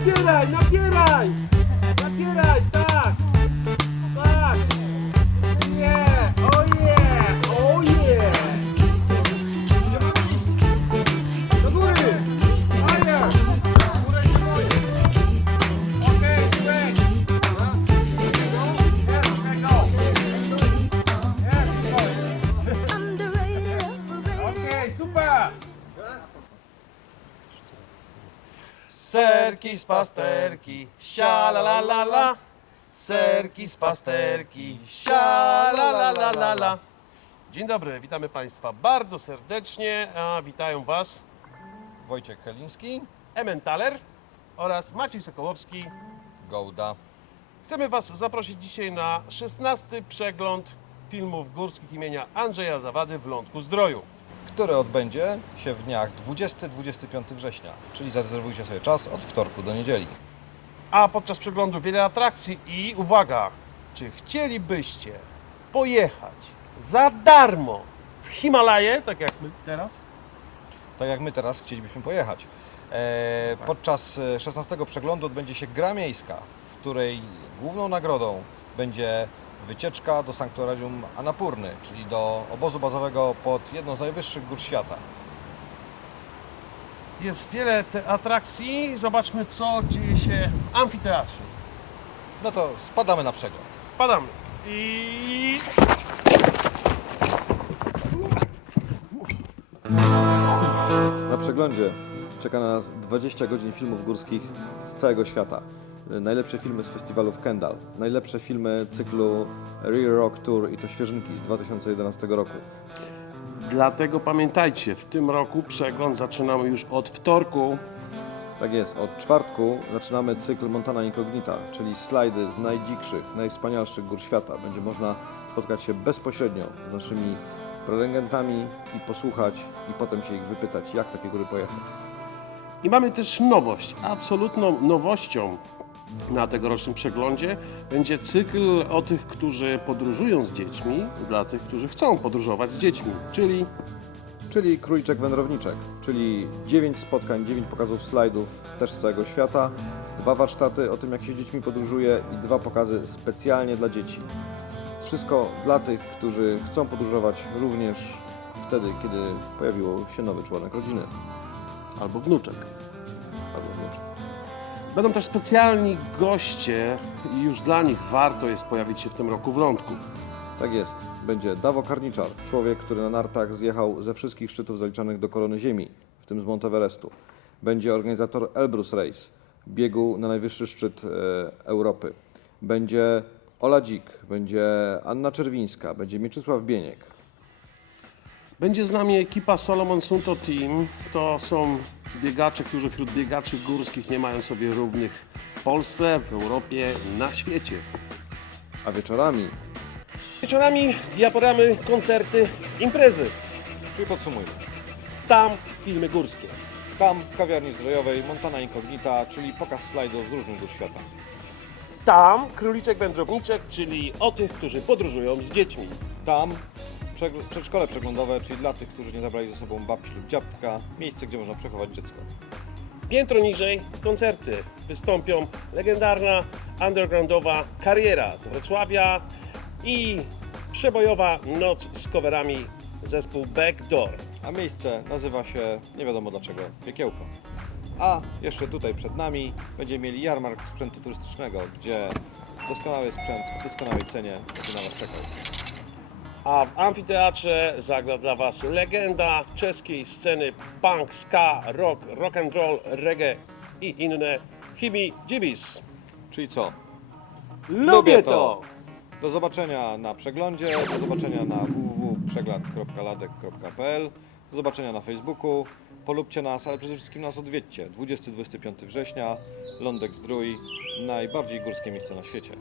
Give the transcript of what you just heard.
napieraj, napieraj! Napieraj, tak! Tak! Nie! O nie! O nie! Do góry! Fajnie! Górę nie boję. Okej, okay, Yes, go! Yes, go! Underrated, overrated. Super! Serki z pasterki, sia la la la la. Serki z pasterki, sia la la la la la. Dzień dobry, witamy Państwa bardzo serdecznie. A witają Was Wojciech Heliński, Ementaler oraz Maciej Sokołowski. Gołda. Chcemy Was zaprosić dzisiaj na 16 przegląd filmów górskich imienia Andrzeja Zawady w Lądku Zdroju. Który odbędzie się w dniach 20-25 września, czyli zarezerwujcie sobie czas od wtorku do niedzieli. A podczas przeglądu wiele atrakcji i uwaga, czy chcielibyście pojechać za darmo w Himalaje, tak jak my teraz? Tak jak my teraz chcielibyśmy pojechać. E, podczas e, 16 przeglądu odbędzie się gra miejska, w której główną nagrodą będzie wycieczka do sanktuarium Anapurny, czyli do obozu bazowego pod jedną z najwyższych gór świata. Jest wiele te atrakcji, zobaczmy co dzieje się w amfiteatrze. No to spadamy na przegląd. Spadamy i... Na przeglądzie czeka nas 20 godzin filmów górskich z całego świata. Najlepsze filmy z festiwalu w Kendall, najlepsze filmy cyklu Real Rock Tour i to świeżynki z 2011 roku. Dlatego pamiętajcie, w tym roku przegląd zaczynamy już od wtorku. Tak jest, od czwartku zaczynamy cykl Montana Incognita, czyli slajdy z najdzikszych, najwspanialszych gór świata. Będzie można spotkać się bezpośrednio z naszymi prelegentami i posłuchać i potem się ich wypytać, jak takie góry pojechać. I mamy też nowość, absolutną nowością na tegorocznym przeglądzie będzie cykl o tych, którzy podróżują z dziećmi, dla tych, którzy chcą podróżować z dziećmi, czyli czyli Króliczek Wędrowniczek, czyli 9 spotkań, 9 pokazów slajdów też z całego świata, dwa warsztaty o tym, jak się z dziećmi podróżuje i dwa pokazy specjalnie dla dzieci. Wszystko dla tych, którzy chcą podróżować również wtedy, kiedy pojawił się nowy członek rodziny albo wnuczek. Będą też specjalni goście i już dla nich warto jest pojawić się w tym roku w Lądku. Tak jest. Będzie Dawo Karniczar, człowiek, który na nartach zjechał ze wszystkich szczytów zaliczanych do korony Ziemi, w tym z Monteverestu. Będzie organizator Elbrus Race, biegu na najwyższy szczyt e, Europy. Będzie Ola Dzik, będzie Anna Czerwińska, będzie Mieczysław Bieniek. Będzie z nami ekipa Solomon Sunto Team. To są biegacze, którzy wśród biegaczy górskich nie mają sobie równych w Polsce, w Europie, na świecie. A wieczorami Wieczorami diaporamy, koncerty, imprezy. Czyli podsumujmy. Tam filmy górskie. Tam w kawiarni zdrojowej Montana Incognita, czyli pokaz slajdów z różnych gór świata. Tam króliczek wędrowniczek, czyli o tych, którzy podróżują z dziećmi. Tam przedszkole przeglądowe, czyli dla tych, którzy nie zabrali ze sobą babci lub dziadka, miejsce, gdzie można przechować dziecko. Piętro niżej koncerty. Wystąpią legendarna undergroundowa kariera z Wrocławia i przebojowa noc z coverami zespół Backdoor. A miejsce nazywa się, nie wiadomo dlaczego, Piekiełko. A jeszcze tutaj przed nami będziemy mieli jarmark sprzętu turystycznego, gdzie doskonały sprzęt w doskonałej cenie będzie na Was czekał. A w amfiteatrze zagra dla Was legenda czeskiej sceny punk, ska, rock, rock and roll, reggae i inne Hibi Jibis. Czyli co? Lubię to! Do zobaczenia na przeglądzie, do zobaczenia na www.przegląd.ladek.pl, do zobaczenia na Facebooku. Polubcie nas, ale przede wszystkim nas odwiedźcie. 20-25 września, Lądek Zdrój, najbardziej górskie miejsce na świecie.